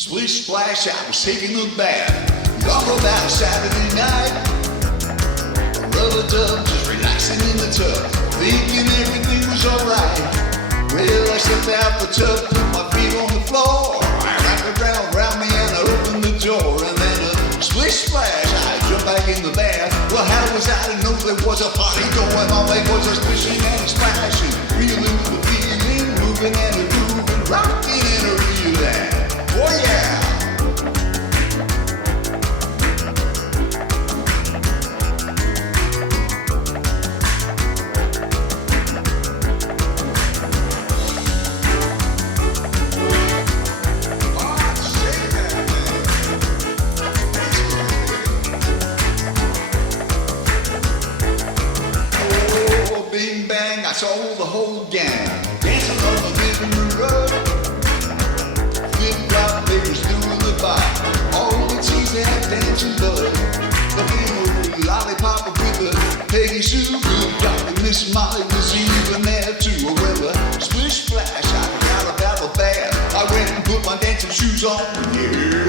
Splish, splash, I was taking a bath. Talk about a Saturday night. Rubber dub, just relaxing in the tub, thinking everything was alright. Well, I stepped out the tub, put my feet on the floor. I wrapped around me and I opened the door. And then a splish, splash, I jumped back in the bath. Well, how was I to know there was a party going on? There was a splishing and a splashing, reeling with the feeling, moving and a grooving, rocking and a reeling. Oh yeah! Bing bang, I saw the whole gang dancing on the living room rug. Flip-flop babies doing the bop, all the teens had dancing bug. The little lollipop with the Peggy Sue, good golly, Miss Molly was even there too. Well, a splish splash, I forgot about the bath. I went and put my dancing shoes on. Yeah,